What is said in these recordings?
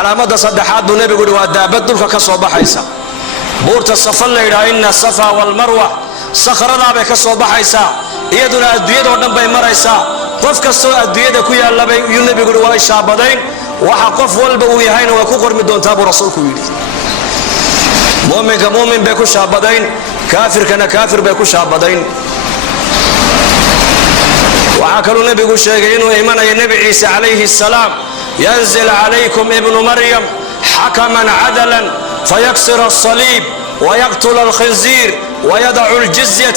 calaamada saddexaad buu nabigu yiri waa daabad dhulka ka soo baxaysa buurta Safa la yiraahdo inna Safa wal Marwa sakhrada bay ka soo baxaysa iyaduna adduunyada oo dhan bay maraysaa qof kastoo adduunyada ku yaala bay nabigu yiri waa shaabadayn waxa qof walba uu yahayna waa ku qormi doontaa buu rasuulku yiri mu'minka mu'min bay ku shaabadayn kaafirkana kaafir bay ku shaabadayn waxa kaloo nabigu sheegay inuu iimanayo nabi Ciise alayhi salaam ينزل عليكم ابن مريم حكما عدلا فيكسر الصليب ويقتل الخنزير ويدع الجزية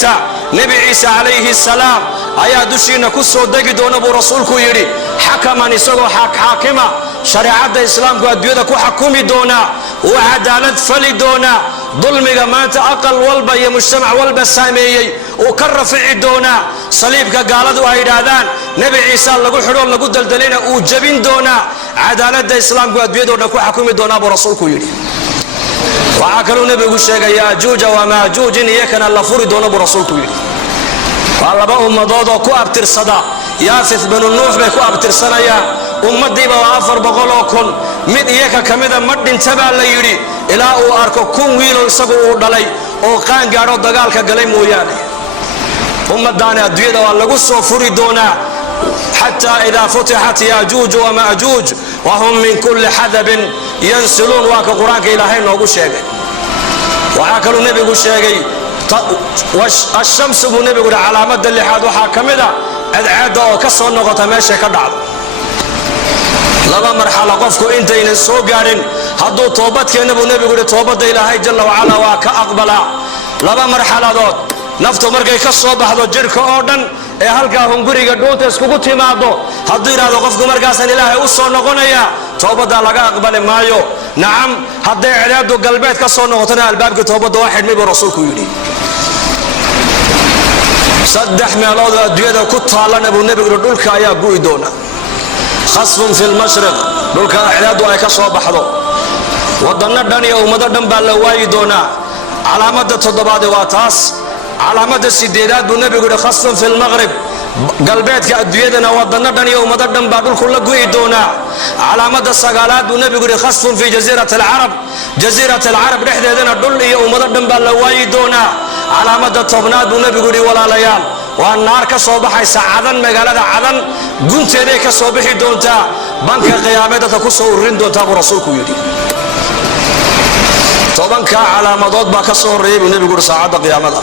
نبي عيسى عليه السلام أيا دشينا كسو دقدون أبو رسولك يري حكما نسوه حاكما شريعة الإسلام قد حكومي دونا وعدالة فلي دونا ظلمك ما أنت أقل والبا يا مجتمع والبا سامي وكرفع دونا صليبك قالت وإيرادان نبي عيسى لقو حلول لقو دلدلين وجبين دونا عدالة الإسلام قد بيدونا حكومي دونا أبو رسولك يري وعاكلوا نبي قشيك ياجوج وماجوج يكن الله فري دونا أبو رسولك يري والله بقى مضوضو كو أبتر صدا يافث بن النوح بكو أبتر صنايا ummadii ba 400 kun mid iyaka kamida madin tabaa la yiri ilaa uu arko kun wiil isagu uu dhalay oo qaan gaaro dagaalka galay mooyaane ummadana adduunyada waa lagu soo furi doonaa hatta idha futihat yajuuj wa maajuuj wa hum min kulli hadabin yansilun wa ka quraanka ilaahay noogu sheegay waxa kale nabigu sheegay ash-shamsu nabigu calaamada lixaad waxa kamida adcaada oo ka soo noqota meesha ka dhacdo laba marxalo qofku intayna soo gaarin haduu toobadkeena buu nabigu yiri toobada ilaahay jalla wa ala waa ka aqbala laba marxaladood naftu markay ka soo baxdo jirka oo dhan ee halka hunguriga dhuunta iskugu timaado haduu yiraahdo qofku markaasan ilaahay u soo noqonaya toobada laga aqbali maayo naam haday cilaadu galbeed ka soo noqotana albaabka toobada waa xidhmay buu rasuulku yiri saddex meelood adduunyada ku taalana buu nabigu yiri dhulka ayaa gu'i doona خصف في المشرق دولك اعداد اي كسو بخدو ودنا دن يا امده دن با لا واي دونا علامه تضباد واتاس علامه سيديداد بو نبي غد خصف في المغرب قلبيتك اديدنا ودنا دن يا امده دن با دولك لا غوي دونا علامه سغالاد بو نبي غد خصف في جزيره العرب جزيره العرب دحديدنا دول يا امده دن با لا واي دونا علامه طبناد بو نبي غد ولا ليال والنار كسو بخاي ساعدن مغالده عدن غنتيده كسو بخي دونتا بانك قيامته كسو ورين دونتا رسولك يدي طبنك علامات با كسو ريب النبي قول ساعه قيامته